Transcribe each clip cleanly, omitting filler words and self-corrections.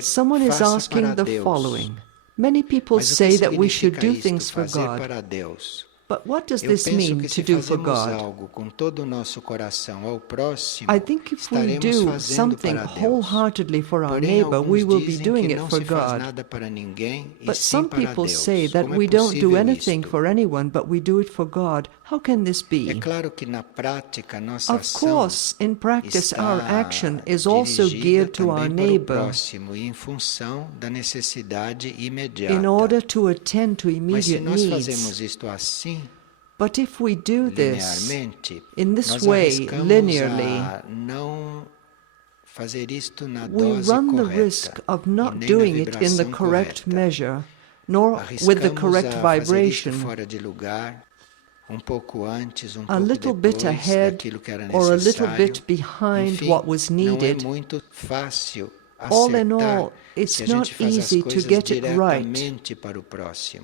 Someone is asking the following. Many people say that we should do things for God. But what does this mean, to do for God? I think if we do something wholeheartedly for our neighbor, we will be doing it for God. But some people say that we don't do anything for anyone, but we do it for God. How can this be? Of course, in practice, our action is also geared to our neighbor in order to attend to immediate needs. But if we do this in this way, linearly, we run the risk of not doing it in the correct measure, nor with the correct vibration, a little bit ahead or a little bit behind what was needed. All in all, it's not easy to get it right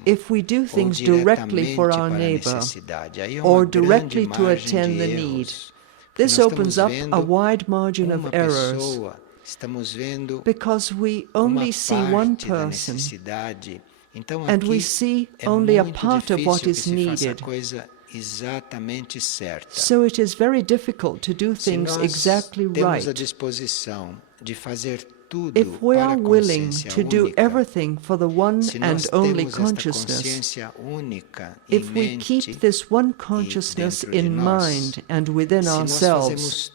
if we do things directly for our neighbor or directly to attend the need. This opens up a wide margin of errors because we only see one person and we see only a part of what is needed. So it is very difficult to do things exactly right. If we are willing to do everything for the one and only consciousness, if we keep this one consciousness in mind and within ourselves,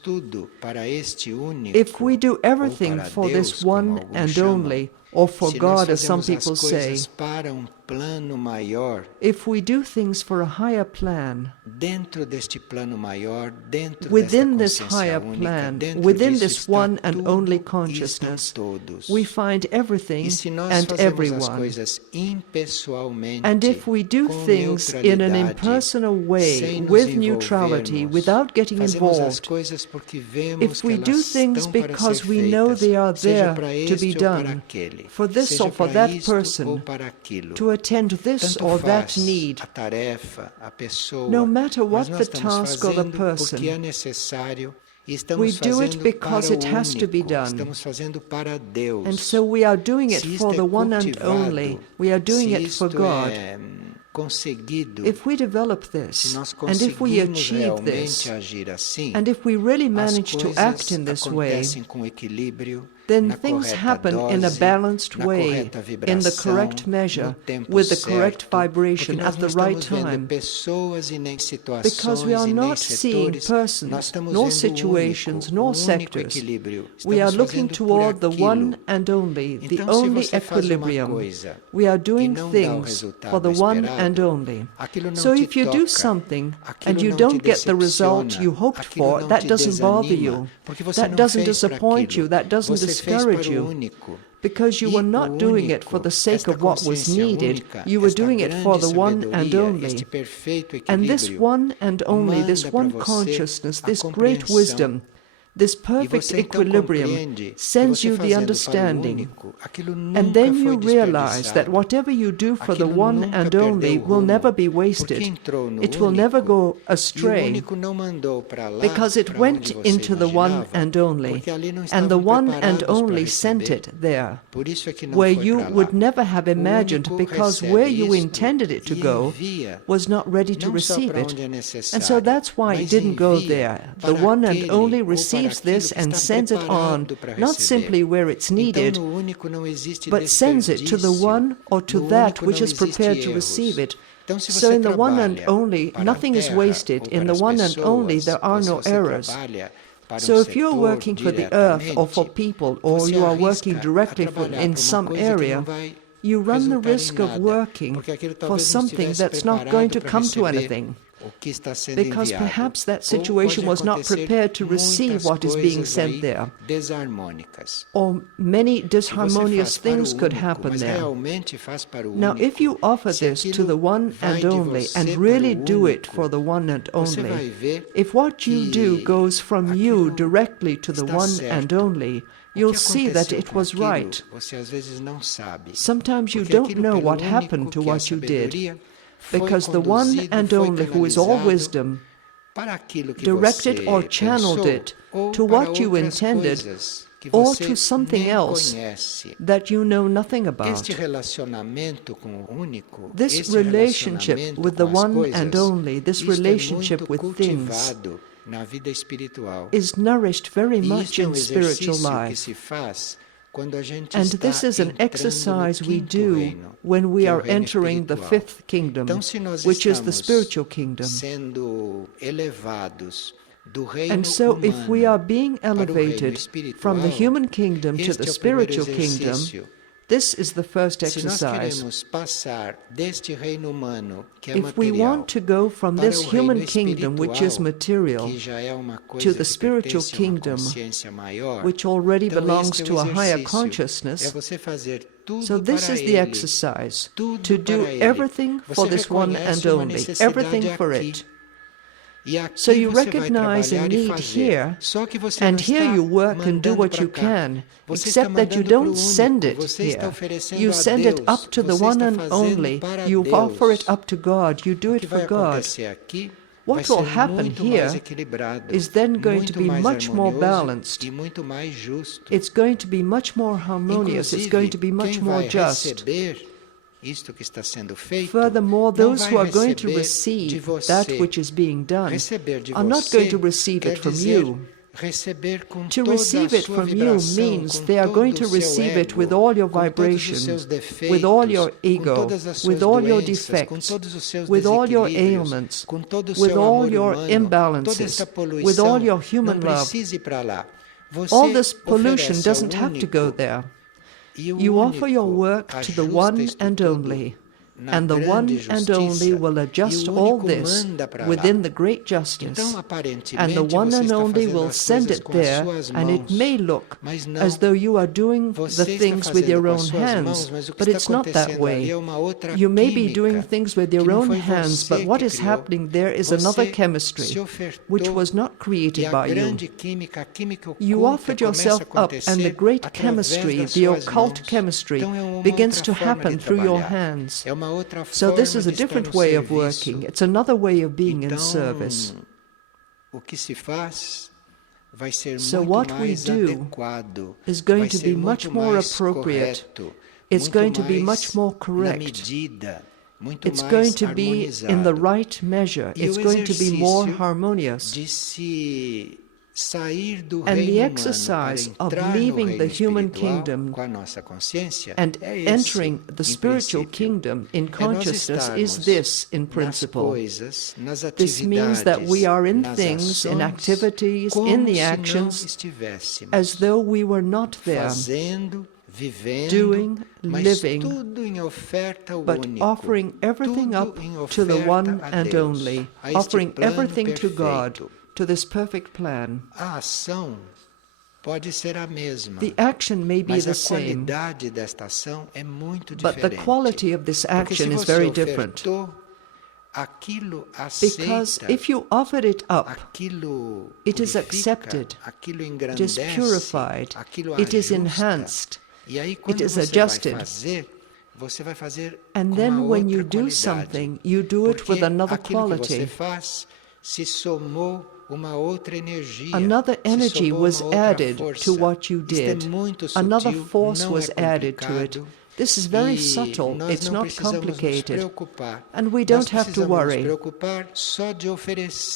if we do everything for this one and only, or for God, as some people say, if we do things for a higher plan, within this higher plan, within this one and only consciousness, we find everything and everyone. And if we do things in an impersonal way, with neutrality, without getting involved, if we do things because we know they are there to be done, for this or for that person, to attend this or that need, no matter what the task or the person, we do it because it has to be done. And so we are doing it for the one and only. We are doing it for God. If we develop this, and if we achieve this, and if we really manage to act in this way, then things happen in a balanced way, in the correct measure, with the correct vibration at the right time. Because we are not seeing persons, nor situations, nor sectors. We are looking toward the one and only, the only equilibrium. We are doing things for the one and only. So if you do something and you don't get the result you hoped for, that doesn't bother you. That doesn't disappoint you. That doesn't discourage you. Because you were not doing it for the sake of what was needed, you were doing it for the one and only. And this one and only, this one consciousness, this great wisdom, this perfect equilibrium sends you the understanding. And then you realize that whatever you do for the one and only will never be wasted. It will never go astray, because it went into the one and only, and the one and only sent it there, where you would never have imagined, because where you intended it to go was not ready to receive it. And so that's why it didn't go there. The one and only receives this and sends it on, not simply where it's needed, but sends it to the one or to that which is prepared to receive it. So in the one and only, nothing is wasted. In the one and only, there are no errors. So if you're working for the earth or for people, or you are working directly in some area, you run the risk of working for something that's not going to come to anything. Because perhaps that situation was not prepared to receive what is being sent there. Or many disharmonious things could happen there. Now, if you offer this to the one and only, and really do it for the one and only, if what you do goes from you directly to the one and only, you'll see that it was right. Sometimes you don't know what happened to what you did, because the one and only, who is all wisdom, directed or channeled it to what you intended or to something else that you know nothing about. This relationship with the one and only, this relationship with things, is nourished very much in spiritual life. And this is an exercise we do when we are entering the fifth kingdom, which is the spiritual kingdom. And so if we are being elevated from the human kingdom to the spiritual kingdom, this is the first exercise. If we want to go from this human kingdom, which is material, to the spiritual kingdom, which already belongs to a higher consciousness, so this is the exercise, to do everything for this one and only, everything for it. So you recognize a need here, and here you work and do what you can, except that you don't send it here. You send it up to the one and only. You offer it up to God. You do it for God. What will happen here is then going to be much more balanced. It's going to be much more harmonious. It's going to be much more just. Furthermore, those who are going to receive that which is being done are not going to receive it from you. To receive it from you means they are going to receive it with all your vibration, with all your ego, with all your defects, with all your ailments, with all your imbalances, with all your human love. All this pollution doesn't have to go there. You offer your work to the one and only, and the one and only will adjust all this within the great justice, and the one and only will send it there, and it may look as though you are doing the things with your own hands, but it's not that way. You may be doing things with your own hands, but what is happening there is another chemistry, which was not created by you. You offered yourself up, and the great chemistry, the occult chemistry, begins to happen through your hands. So this is a different way of working. It's another way of being in service. So what we do is going to be much more appropriate. It's going to be much more correct. It's going to be in the right measure. It's going to be more harmonious. And the exercise of leaving the human kingdom and entering the spiritual kingdom in consciousness is this, in principle. This means that we are in things, in activities, in the actions, as though we were not there, doing, living, but offering everything up to the one and only, offering everything to God, to this perfect plan. The action may be the same, but the quality of this action is very different. Because if you offer it up, it is accepted, it is purified, it is enhanced, it is adjusted. And then when you do something, you do it with another quality. Another energy was added to what you did. Another force was added to it. This is very subtle. It's not complicated. And we don't have to worry.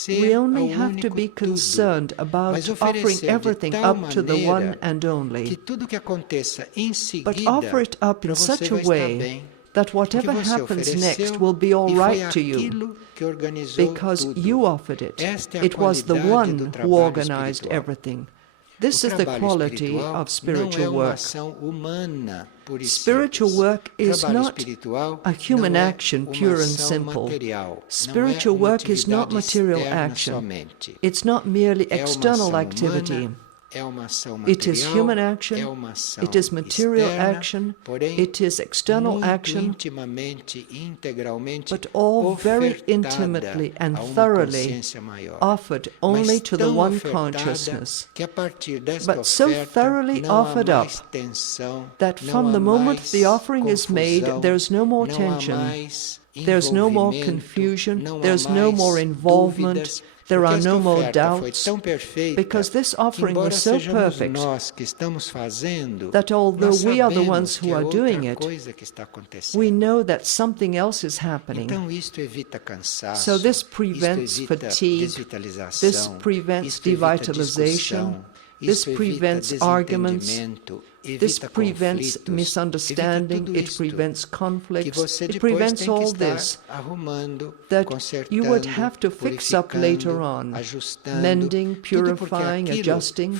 We only have to be concerned about offering everything up to the one and only. But offer it up in such a way that whatever happens next will be all right to you, because you offered it. It was the one who organized everything. This is the quality of spiritual work. Spiritual work is not a human action, pure and simple. Spiritual work is not material action. It's not merely external activity. It is human action, it is material action, it is external action, but all very intimately and thoroughly offered only to the one consciousness, but so thoroughly offered up that from the moment the offering is made, there is no more tension. There's no more confusion, there's no more involvement, there are no more doubts, because this offering was so perfect that although we are the ones who are doing it, we know that something else is happening. So this prevents fatigue, this prevents devitalization, this prevents arguments, this prevents misunderstanding, it prevents conflicts, it prevents all this that you would have to fix up later on, mending, purifying, adjusting,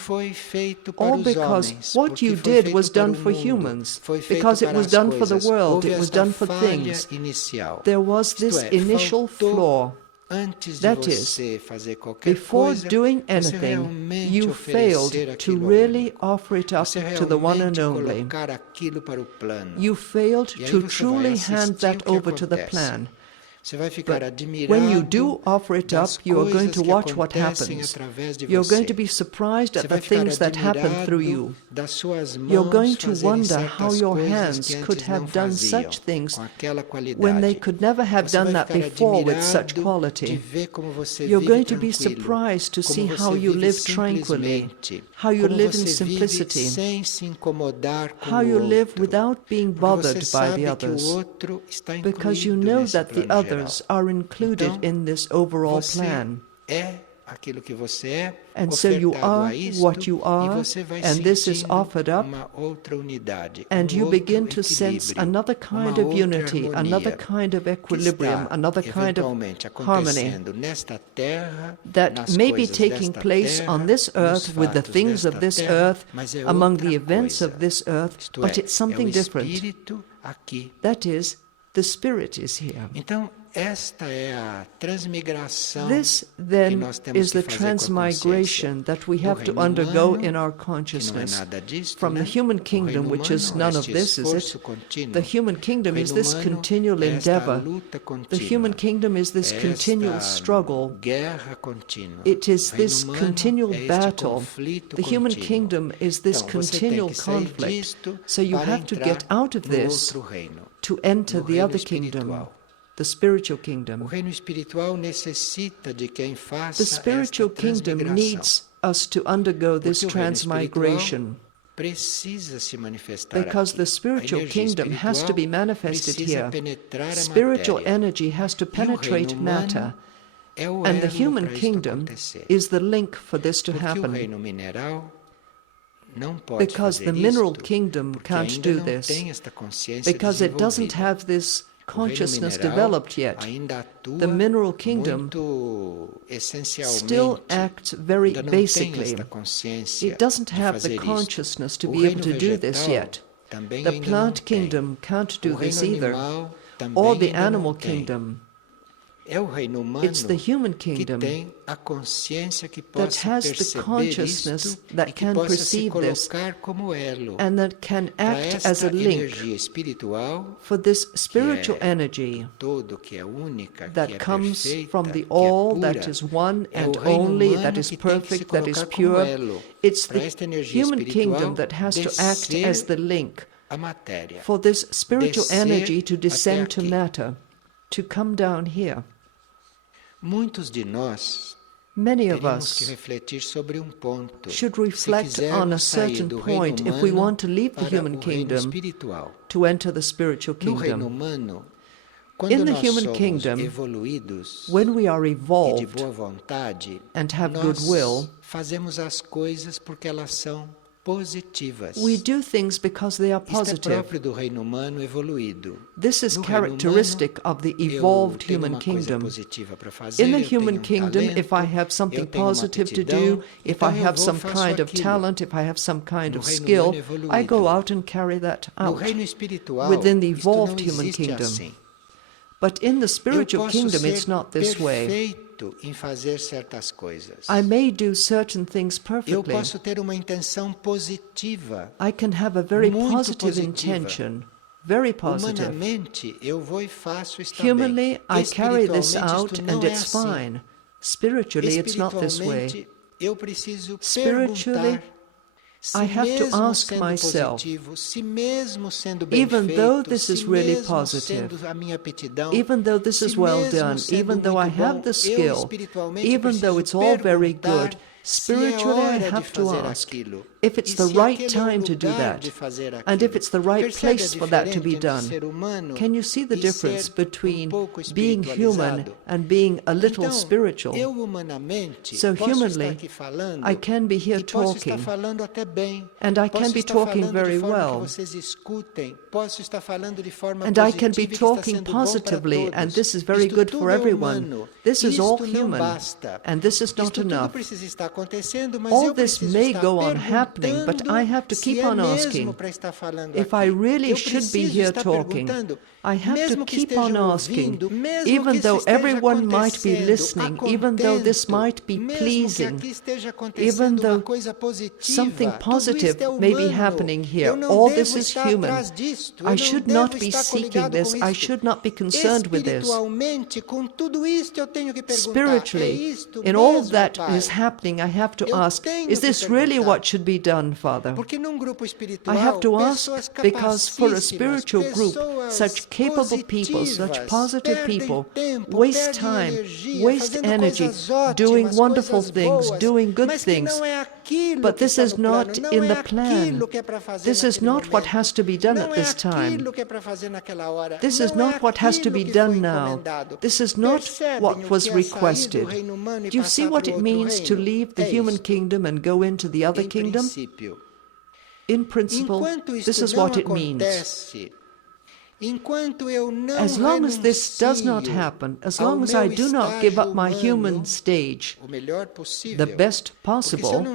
all because what you did was done for humans, because it was done for the world, it was done for things. There was this initial flaw. That is, before doing anything, you failed to really offer it up to the one and only. You failed to truly hand that over to the plan. But when you do offer it up, you are going to watch what happens. You're going to be surprised at the things that happen through you. You're going to wonder how your hands could have done such things when they could never have done that before with such quality. You're going to be surprised to see how you live tranquilly, how you live in simplicity, how you live without being bothered by the others, because you know that the others are included in this overall plan. And so you are what you are, and this is offered up, and you begin to sense another kind of unity, another kind of equilibrium, another kind of harmony that may be taking place on this earth with the things of this earth, among the events of this earth, but it's something different. That is, the Spirit is here. This, then, is the transmigration that we have to undergo in our consciousness from the human kingdom, which is none of this, is it? The human kingdom is this continual endeavor. The human kingdom is this continual struggle. It is this continual battle. The human kingdom is this continual conflict. So you have to get out of this to enter the other kingdom, the spiritual kingdom. The spiritual kingdom needs us to undergo this transmigration, because the spiritual kingdom has to be manifested here. Spiritual energy has to penetrate matter, and the human kingdom is the link for this to happen. Because the mineral kingdom can't do this, because it doesn't have this consciousness developed yet. The mineral kingdom still acts very basically. It doesn't have the consciousness to be able to do this yet. The plant kingdom can't do this either, or the animal kingdom. It's the human kingdom that has the consciousness that can perceive this and that can act as a link for this spiritual energy that comes from the all, that is one and only, that is perfect, that is pure. It's the human kingdom that has to act as the link for this spiritual energy to descend to matter, to come down here. Many of us should reflect on a certain point if we want to leave the human kingdom to enter the spiritual kingdom. In the human kingdom, when we are evolved and have goodwill, we do things because they are positive. This is characteristic of the evolved human kingdom. In the human kingdom, if I have something positive to do, if I have some kind of talent, if I have some kind of skill, I go out and carry that out within the evolved human kingdom. But in the spiritual kingdom, it's not this way. I may do certain things perfectly. I can have a very positive intention, very positive. Humanly, I carry this out and it's fine. Spiritually, it's not this way. Spiritually, I have to ask myself, even though this is really positive, even though this is well done, even though I have the skill, even though it's all very good, spiritually I have to ask if it's the right time to do that, and if it's the right place for that to be done. Can you see the difference between being human and being a little spiritual? So humanly, I can be here talking, and I can be talking very well, and I can be talking positively, and this is very good for everyone. This is all human, and this is not enough. All this may go on happening, but I have to keep on asking if I really should be here talking. I have to keep on asking, even though everyone might be listening, even though this might be pleasing, even though something positive may be happening here. All this is human. I should not be seeking this. I should not be concerned with this. Spiritually, in all that is happening, I have to ask, is this really what should be done, Father? I have to ask because for a spiritual group, such capable people, such positive people, waste time, waste energy, doing wonderful things, doing good things. But this is not in the plan. This is not what has to be done at this time. This is not what has to be done now. This is not what was requested. Do you see what it means to leave the human kingdom and go into the other kingdom? In principle, this is what it means. As long as this does not happen, as long as I do not give up my human stage, the best possible,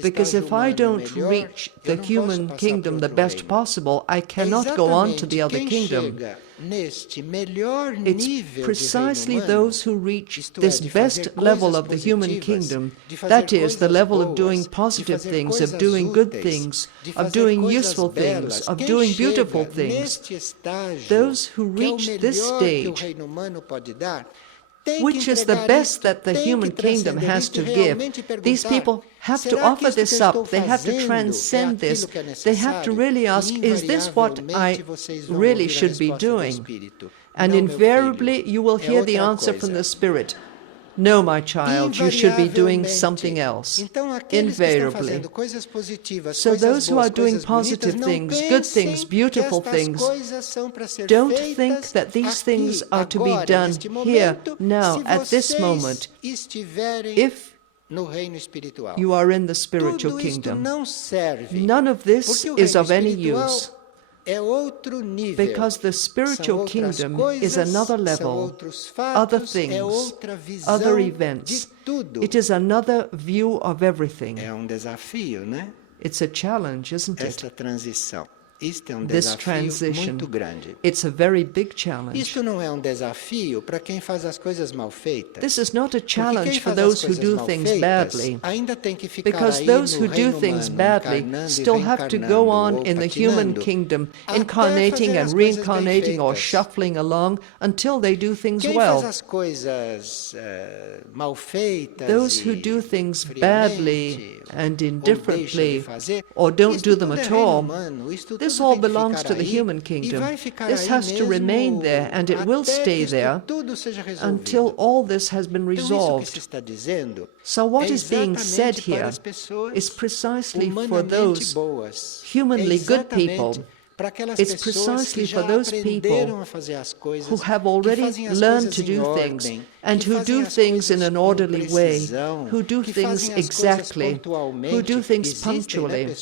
because if I don't reach the human kingdom the best possible, I cannot go on to the other kingdom. It's precisely those who reach this best level of the human kingdom, that is, the level of doing positive things, of doing good things, of doing useful things, of doing beautiful things. Those who reach this stage, which is the best that the human kingdom has to give, these people have to offer this up. They have to transcend this. They have to really ask, is this what I really should be doing? And invariably, you will hear the answer from the Spirit. No, my child, you should be doing something else, invariably. So those who are doing positive things, good things, beautiful things, don't think that these things are to be done here, now, at this moment, if you are in the spiritual kingdom. None of this is of any use. Because the spiritual kingdom is another level, other things, other events. It is another view of everything. It's a challenge, isn't it? This transition, it's a very big challenge. This is not a challenge for those who do things badly, because those who do things badly still have to go on in the human kingdom, incarnating and reincarnating or shuffling along until they do things well. Those who do things badly and indifferently, or don't do them at all, this all belongs to the human kingdom. This has to remain there, and it will stay there until all this has been resolved. So what is being said here is precisely for those humanly good people. It's precisely for those people who have already learned to do things, and who do things in an orderly way, who do things exactly, who do things punctually.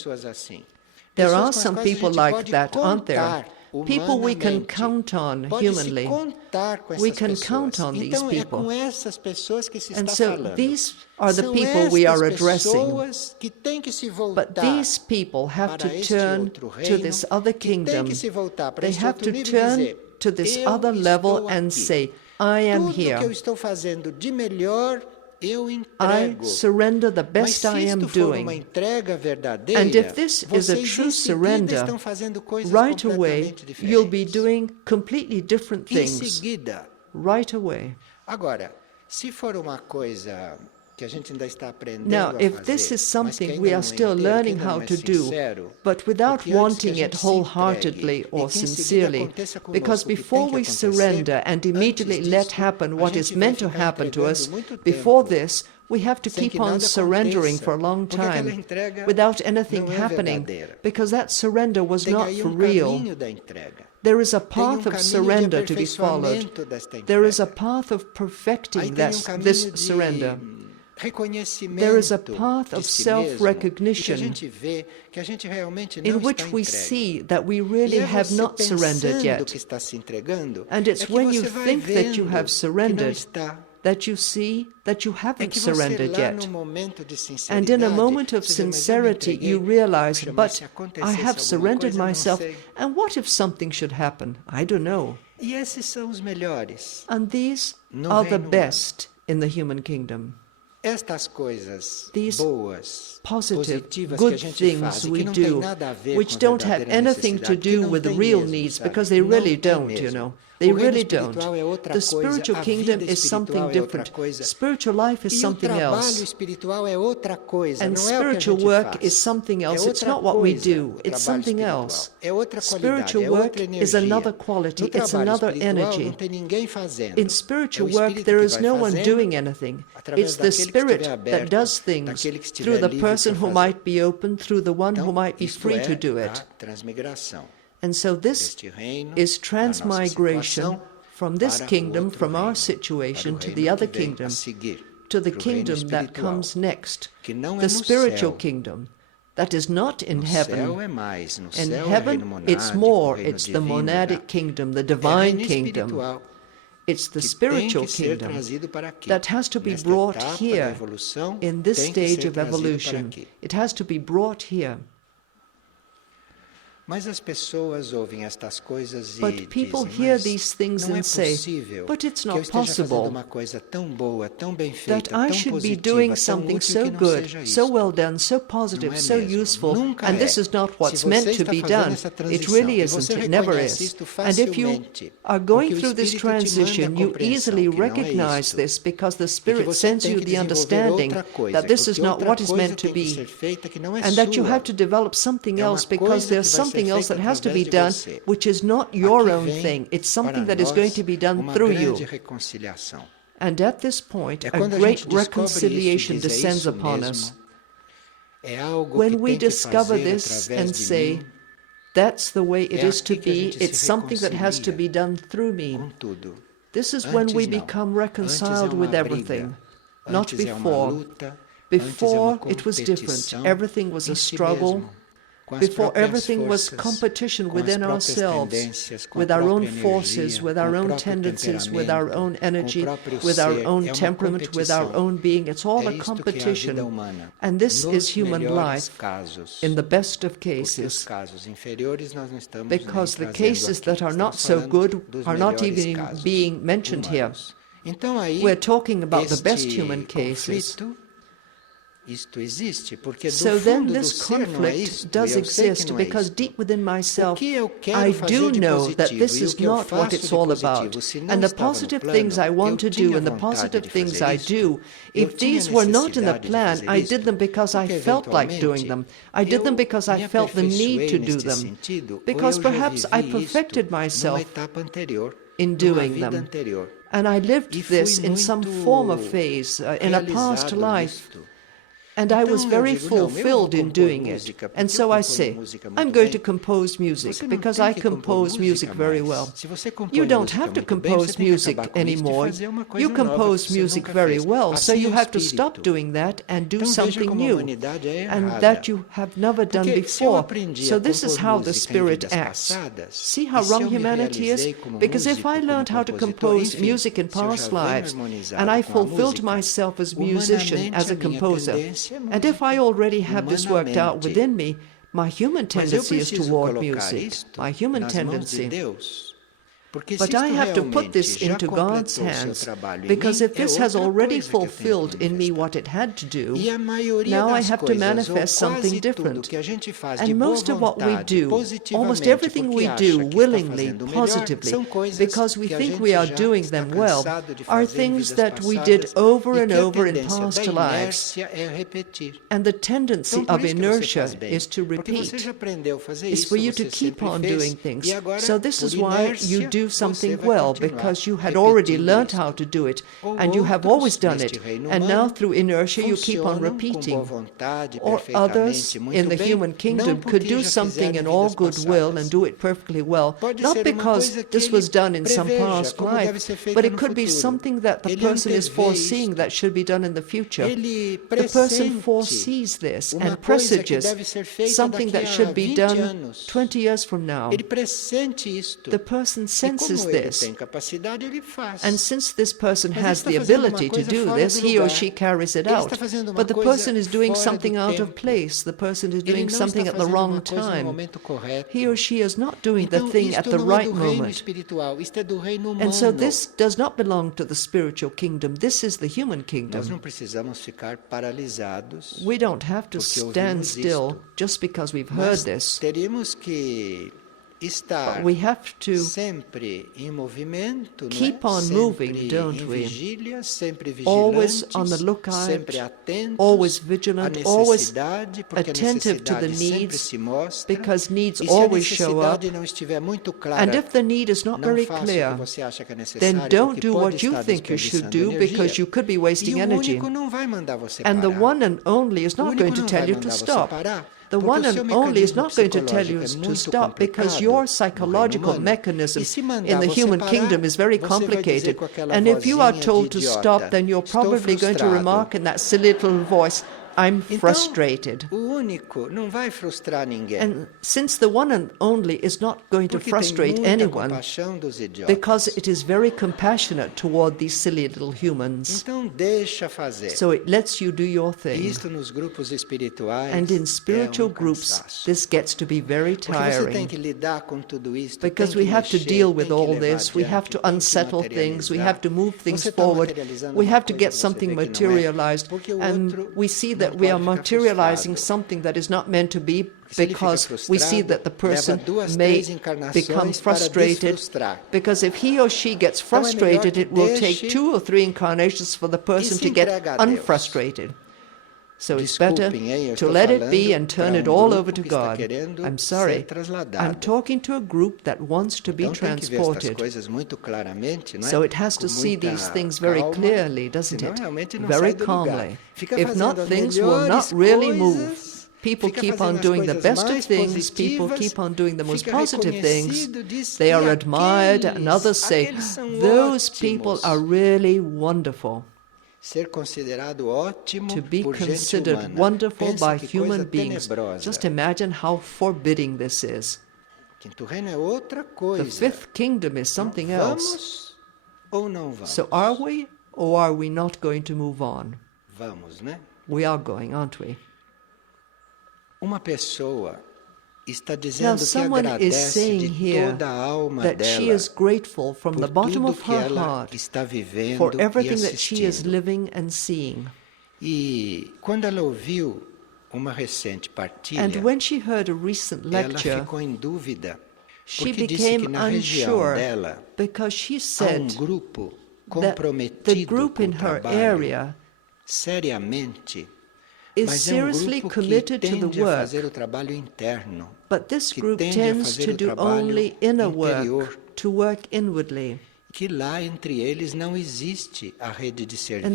There are some people like that, aren't there? People we can count on humanly. We can count on these people. And so these are the people we are addressing. But these people have to turn to this other kingdom. They have to turn to this other level and say, I am here. I surrender the best I am doing. And if this is a true surrender, right away you'll be doing completely different things. Right away. Now, if this is something we are still learning how to do, but without wanting it wholeheartedly or sincerely, because before we surrender and immediately let happen what is meant to happen to us, before this, we have to keep on surrendering for a long time without anything happening, because that surrender was not for real. There is a path of surrender to be followed. There is a path of perfecting this surrender. There is a path of self-recognition in which we see that we really have not surrendered yet. And it's when you think that you have surrendered that you see that you haven't surrendered yet. And in a moment of sincerity, you realize, but I have surrendered myself, and what if something should happen? I don't know. And these are the best in the human kingdom. These positive, good things we do, which don't have anything to do with the real needs, because they really don't, you know. They really don't. The spiritual kingdom is something different. Spiritual life is something else. And spiritual work is something else. It's not what we do. It's something else. Spiritual work is another quality. It's another energy. In spiritual work, there is no one doing anything. It's the Spirit that does things through the person who might be open, through the one who might be free to do it. And so this is transmigration from this kingdom, from our situation, to the other kingdom, to the kingdom that comes next, the spiritual kingdom. That is not in heaven. In heaven, it's more. It's the monadic kingdom, the divine kingdom. It's the spiritual kingdom that has to be brought here in this stage of evolution. It has to be brought here. But people hear these things and say, but it's not possible that I should be doing something so good, so well done, so positive, so useful, and this is not what's meant to be done. It really isn't. It never is. And if you are going through this transition, you easily recognize this because the Spirit sends you the understanding that this is not what is meant to be, and that you have to develop something else because there's something else that has to be done, which is not your own thing. It's something that is going to be done through you. And at this point, a great reconciliation descends upon us. When we discover this and say, that's the way it is to be, it's something that has to be done through me, this is when we become reconciled with everything, not before. Before, it was different. Everything was a struggle. Before, everything was competition within ourselves, with our own forces, with our own tendencies, with our own energy, with our own temperament, with our own being. It's all a competition. And this is human life in the best of cases. Because the cases that are not so good are not even being mentioned here. We're talking about the best human cases. So then this conflict does exist because deep within myself I do know that this is not what it's all about. And the positive things I want to do and the positive things I do, if these were not in the plan, I did them because I felt like doing them. I did them because I felt the need to do them. Because perhaps I perfected myself in doing them. And I lived this in some former phase, in a past life. And I was very fulfilled in doing it. And so I say, I'm going to compose music because I compose music very well. You don't have to compose music anymore. You compose music very well, so you have to stop doing that and do something new, and that you have never done before. So this is how the Spirit acts. See how wrong humanity is? Because if I learned how to compose music in past lives, and I fulfilled myself as a musician, as a composer, and if I already have this worked out within me, my human tendency is toward music. My human tendency. But I have to put this into God's hands, because if this has already fulfilled in me what it had to do, now I have to manifest something different. And most of what we do, almost everything we do willingly, positively, because we think we are doing them well, are things that we did over and over in past lives. And the tendency of inertia is to repeat, is for you to keep on doing things. So this is why you do something well, because you had already learned how to do it, and you have always done it, and now through inertia you keep on repeating. Or others in the human kingdom could do something in all goodwill and do it perfectly well, not because this was done in some past life, but it could be something that the person is foreseeing that should be done in the future. The person foresees this and presages something that should be done 20 years from now. The person senses this, and since this person has the ability to do this, he or she carries it out. But the person is doing something out of place. The person is doing something at the wrong time. He or she is not doing the thing at the right moment. And so this does not belong to the spiritual kingdom. This is the human kingdom. We don't have to stand still just because we've heard this. But we have to keep on moving, don't we? Always on the lookout, always vigilant, always attentive to the needs, because needs always show up. And if the need is not very clear, then don't do what you think you should do, because you could be wasting energy. And the one and only is not going to tell you to stop. The one and only is not going to tell you to stop, because your psychological mechanism in the human kingdom is very complicated. And if you are told to stop, then you're probably going to remark in that silly little voice, I'm frustrated. And since the one and only is not going to frustrate anyone, because it is very compassionate toward these silly little humans, so it lets you do your thing. And in spiritual groups, this gets to be very tiring, because we have to deal with all this, we have to unsettle things, we have to move things forward, we have to get something materialized, and we see that we are materializing something that is not meant to be, because we see that the person may become frustrated, because if he or she gets frustrated, it will take 2 or 3 incarnations for the person to get unfrustrated. So it's better to let it be and turn it all over to God. I'm sorry, I'm talking to a group that wants to be transported. So it has to see these things very clearly, doesn't it? Very calmly. If not, things will not really move. People keep on doing the best of things, people keep on doing the most positive things. They are admired, and others say, those people are really wonderful. To be considered wonderful by human beings. Just imagine how forbidding this is. The fifth kingdom is something else. So are we, or are we not going to move on? We are going, aren't we? Now someone is saying here that she is grateful from the bottom of her heart for everything that she is living and seeing. And when she heard a recent lecture, she became unsure, because she said that the group in her area is seriously committed to the work, but this group tends to do only inner work, to work inwardly, and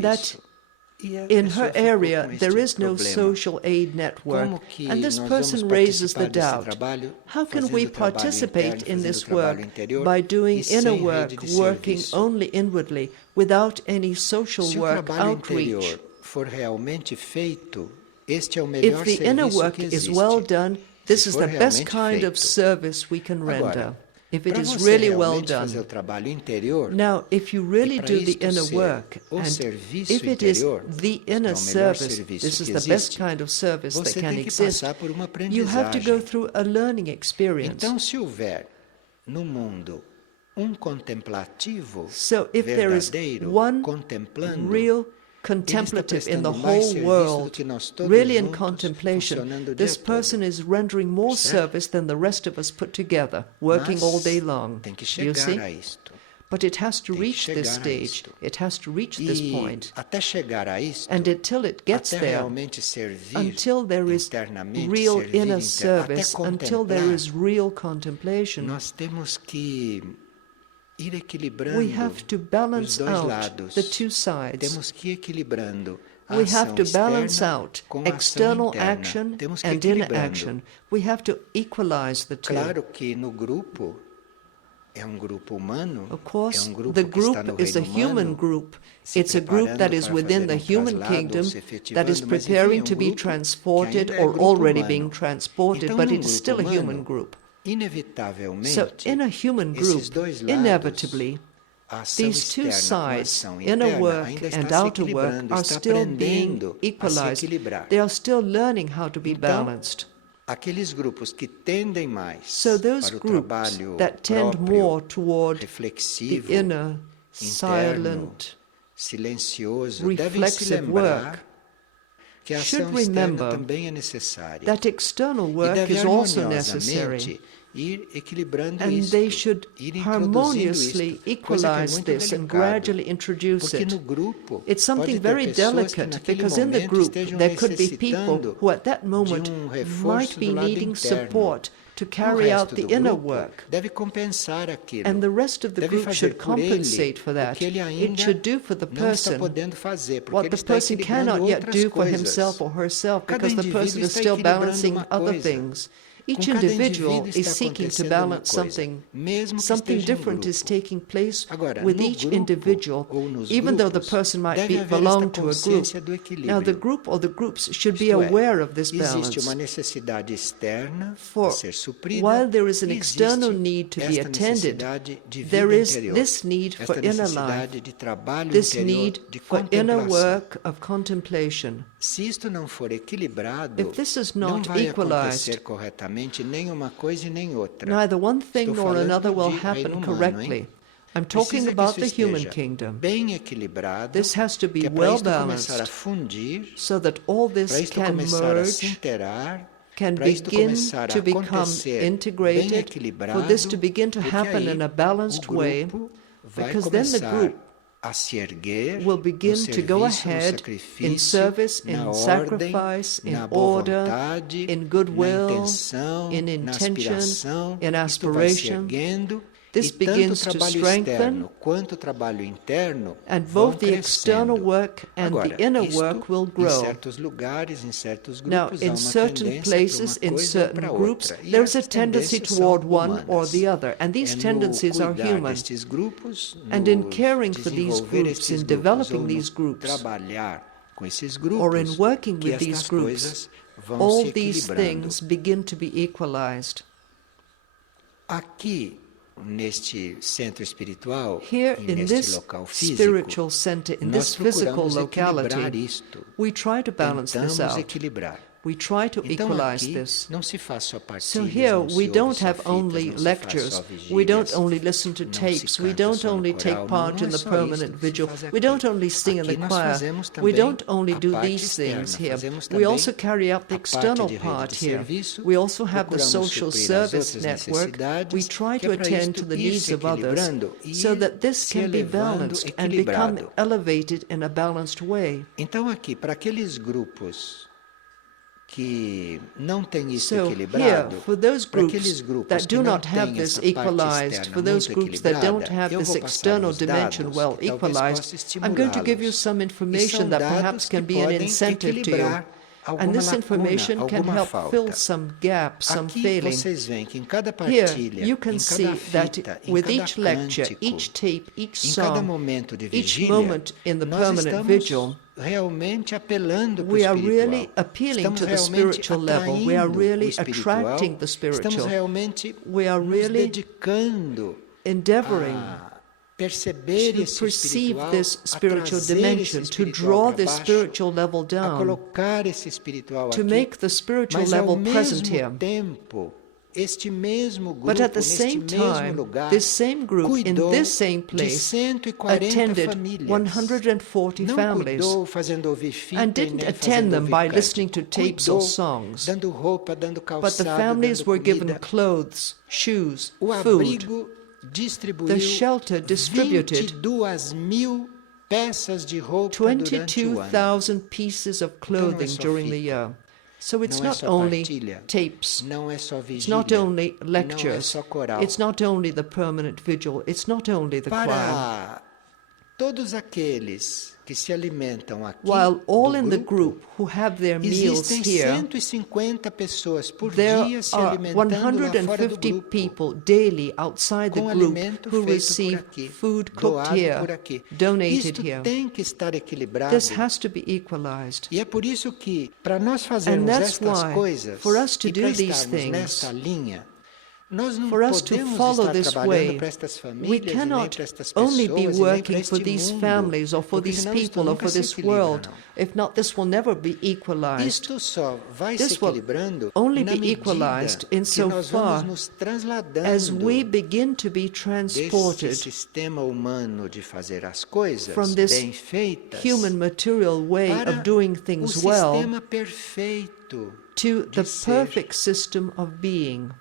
that in her area there is no social aid network. And this person raises the doubt, how can we participate in this work by doing inner work, working only inwardly, without any social work outreach? If the inner work is well done, this is the best kind of service we can render, if it is really well done. Now, if you really do the inner work, and if it is the inner service, this is the best kind of service that can exist, you have to go through a learning experience. So if there is one real contemplative in the whole world, really in contemplation, this person is rendering more service than the rest of us put together, working all day long. Do you see? But it has to reach this stage, it has to reach this point. And until it gets there, until there is real inner service, until there is real contemplation, we have to balance out the two sides. We have to balance out external action and inner action. We have to equalize the two. Of course, the group is a human group. It's a group that is within the human kingdom, that is preparing to be transported or already being transported, but it is still a human group. So in a human group, inevitably, these two sides, inner work and outer work, are still being equalized. They are still learning how to be balanced. So those groups that tend more toward the inner, silent, reflexive work should remember that external work is also necessary, and they should harmoniously equalize this and gradually introduce it. It's something very delicate, because in the group there could be people who at that moment might be needing support to carry out the inner work, and the rest of the group should compensate for that. It should do for the person what the person cannot yet do for himself or herself, because the person is still balancing other things. Each individual is seeking to balance something. Something different is taking place with each individual, even though the person might belong to a group. Now, the group or the groups should be aware of this balance. For while there is an external need to be attended, there is this need for inner life, this need for inner work of contemplation. If this is not equalized, neither one thing nor another will happen correctly. I'm talking about the human kingdom. This has to be well balanced so that all this can merge, can begin to become integrated, for this to begin to happen in a balanced way, because then the group will begin to go ahead in service, in sacrifice, in order, in goodwill, in intention, in aspiration. This begins to strengthen, and both the external work and the inner work will grow. Now, in certain places, in certain groups, there is a tendency toward one or the other, and these tendencies are human. And in caring for these groups, in developing these groups, or in working with these groups, all these things begin to be equalized. Here in this spiritual center, in this physical locality, we try to balance this out. We try to equalize this. So here we don't have only lectures, we don't only listen to tapes, we don't only take part in the permanent vigil, we don't only sing in the choir, we don't only do these things here. We also carry out the external part here. We also have the social service network. We try to attend to the needs of others so that this can be balanced and become elevated in a balanced way. So here, for those groups that do not have this equalized, for those groups that don't have this external dimension well equalized, I'm going to give you some information that perhaps can be an incentive to you. And this information can help fill some gap, some failing. Here, you can see that with each lecture, each tape, each song, each moment in the permanent vigil, we are really appealing to the spiritual level. We are really attracting the spiritual. We are really endeavoring to perceive this spiritual dimension, to draw this spiritual level down, to make the spiritual level present here. But at the same time, this same group in this same place attended 140 families and didn't attend them by listening to tapes or songs. But the families were given clothes, shoes, food. The shelter distributed 22,000 pieces of clothing during the year. So it's not only tapes, it's not only lectures, it's not only the permanent vigil, it's not only the choir. While all in the group who have their meals here, there are 150 people daily outside the group who receive food cooked here, donated here. This has to be equalized. And that's why, for us to do these things, for us to follow this way, we cannot only be working for these families or for these people or for this world. If not, this will never be equalized. This will only be equalized insofar as we begin to be transported from this human material way of doing things well to the perfect system of being.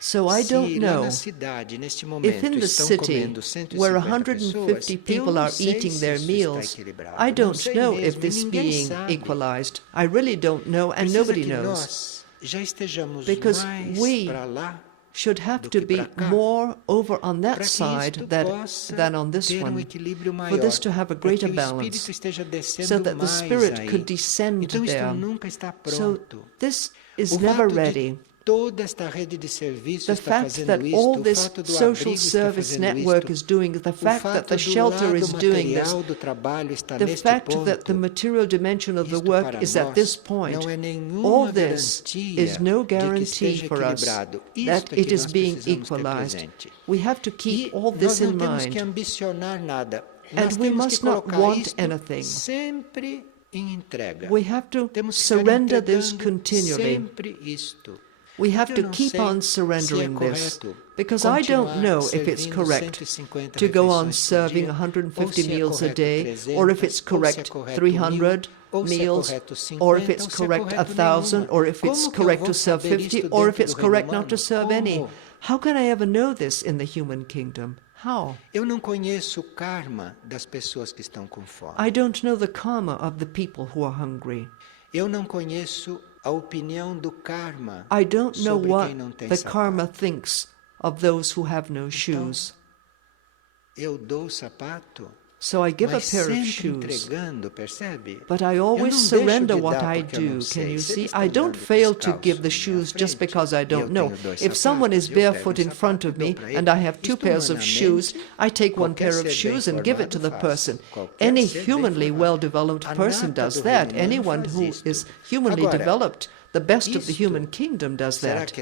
So I don't know if in the city where 150 people are eating their meals, I don't know if this is being equalized. I really don't know, and nobody knows. Because we should have to be more over on that side than on this one, for this to have a greater balance, so that the Spirit could descend there. So this is never ready. The fact that all this social service network is doing, the fact that the shelter is doing this, the fact that the material dimension of the work is at this point, all this is no guarantee for us that it is being equalized. We have to keep all this in mind. And we must not want anything. We have to surrender this continually. We have to keep on surrendering this, because I don't know if it's correct to go on serving 150 meals a day, or if it's correct 300 meals, or if it's correct 1,000, or if it's correct to serve 50, or if it's correct not to serve any. How can I ever know this in the human kingdom? How? I don't know the karma of the people who are hungry. I don't know what the karma thinks of those who have no shoes. So I give a pair of shoes, but I always surrender what I do. Can you see? I don't fail to give the shoes just because I don't know. If someone is barefoot in front of me and I have 2 pairs of shoes, I take 1 pair of shoes and give it to the person. Any humanly well-developed person does that. Anyone who is humanly developed, the best of the human kingdom, does that.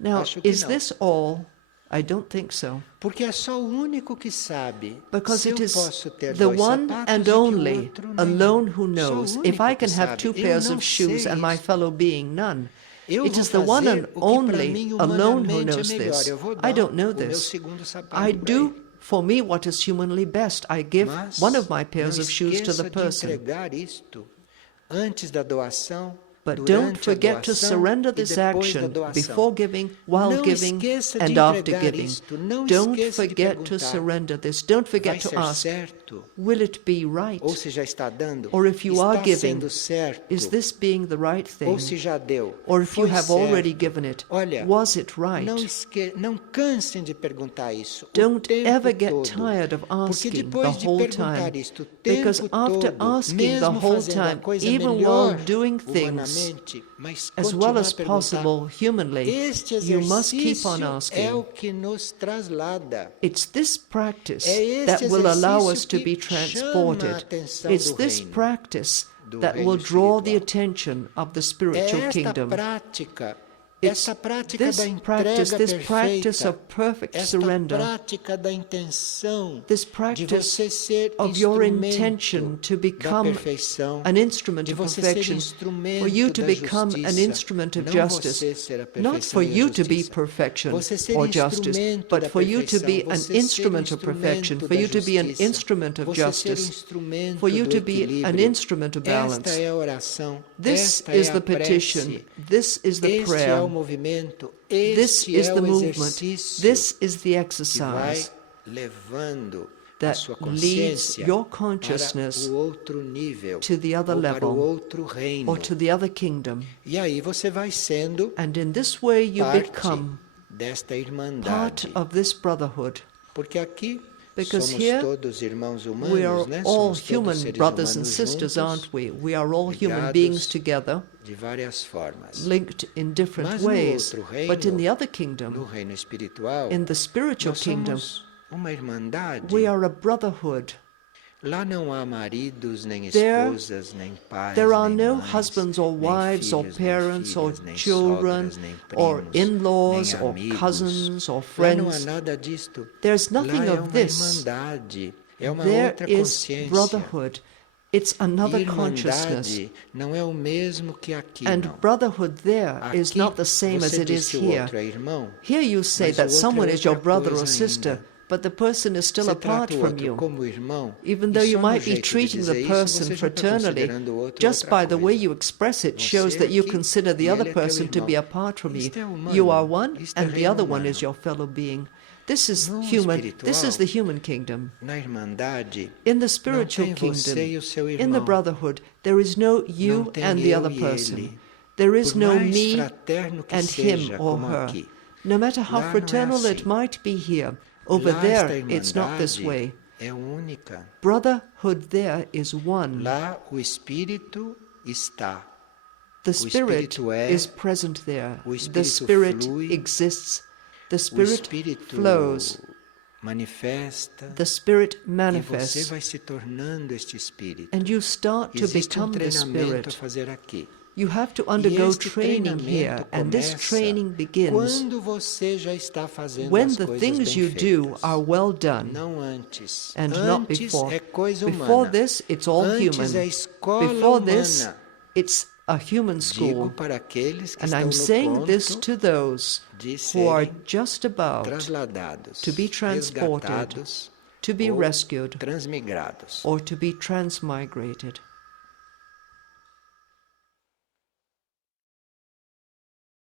Now, is this all? I don't think so. Because it is the one and only alone who knows. If I can have 2 pairs of shoes and my fellow being none, it is the one and only alone who knows this. I don't know this. I do for me what is humanly best. I give 1 of my pairs of shoes to the person. But don't forget to surrender this action before giving, while giving, and after giving. Don't forget to surrender this. Don't forget to ask, will it be right? Or if you are giving, is this being the right thing? Or if you have already given it, was it right? Don't ever get tired of asking the whole time, because after asking the whole time, even while doing things as well as possible humanly, you must keep on asking. It's this practice that will allow us to be transported. It's this practice that will draw the attention of the spiritual kingdom. It's this practice of perfect surrender, this practice of your intention to become an instrument of perfection, for you to become an instrument of justice, not for you to be perfection or justice, but for you to be an instrument of perfection, for you to be an instrument of justice, for you to be an instrument of balance. This is the petition, this is the prayer, this is the movement, this is the exercise that leads your consciousness to the other level or to the other kingdom. And in this way you become part of this brotherhood. Because here we are all human brothers and sisters, aren't we? We are all human beings together, linked in different ways. But in the other kingdom, in the spiritual kingdom, we are a brotherhood. There are no husbands or wives or parents or children or in-laws or cousins or friends. There's nothing of this. There is brotherhood. It's another consciousness. And brotherhood there is not the same as it is here. Here you say that someone is your brother or sister, but the person is still apart from you. Even though you might be treating the person fraternally, just by the way you express it shows that you consider the other person to be apart from you. You are one, and the other one is your fellow being. This is human. This is the human kingdom. In the spiritual kingdom, in the brotherhood, there is no you and the other person. There is no me and him or her. No matter how fraternal it might be here, over there, it's not this way. Brotherhood there is one. The Spirit is present there. The Spirit exists. The Spirit flows. The Spirit manifests. And you start to become the Spirit. You have to undergo training here, and this training begins when the things you do are well done, and not before. Before this, it's all human. Before this, it's a human school. And I'm saying this to those who are just about to be transported, to be rescued, or to be transmigrated.